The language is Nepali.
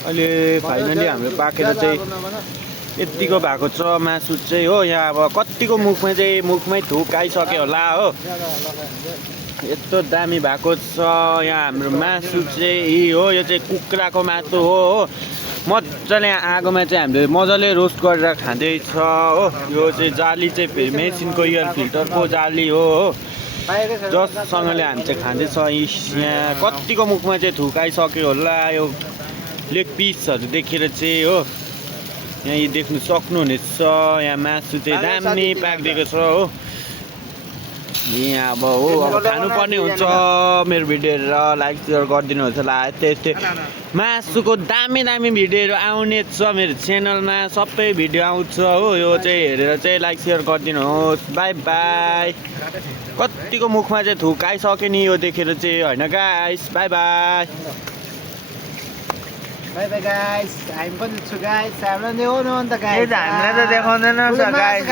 अहिले फाइनली हाम्रो पाकेर चाहिँ यतिको भएको छ मासु चाहिँ हो। यहाँ अब कतिको मुखमै थुक आइसक्यो होला हो। यस्तो दामी भएको छ यहाँ हाम्रो मासु चाहिँ हो। यो चाहिँ कुखुराको मासु हो। मजाले आगोमा चाहिँ हामीले मजाले रोस्ट गरेर खाँदैछ हो। यो चाहिँ जाली चाहिँ फेरि मेसिनको एयर फिल्टरको जाली हो। जससँगले हामी चाहिँ खाँदैछ। यहाँ कतिको मुखमा चाहिँ थुक आइसक्यो होला यो लेग पिसहरू देखेर चाहिँ हो। यहाँ यो देख्नु सक्नुहुनेछ। यहाँ मासु चाहिँ दामी पाकिदिएको छ हो। यहाँ अब हो अब खानुपर्ने हुन्छ। मेरो भिडियोहरू लाइक सेयर गरिदिनुहोस् होला। यस्तै मासुको दामी भिडियोहरू आउने छ मेरो च्यानलमा। सबै भिडियो आउँछ हो। यो चाहिँ हेरेर चाहिँ लाइक सेयर गरिदिनुहोस्। By by. कतिको मुखमा चाहिँ थुक आइसक्यो नि यो देखेर चाहिँ होइन guys. By by. By by guys. हामी पनि छु गाइस। हामीलाई देखाउनु अन्त गाइस। हामीलाई त देखाउँदैन गाइस।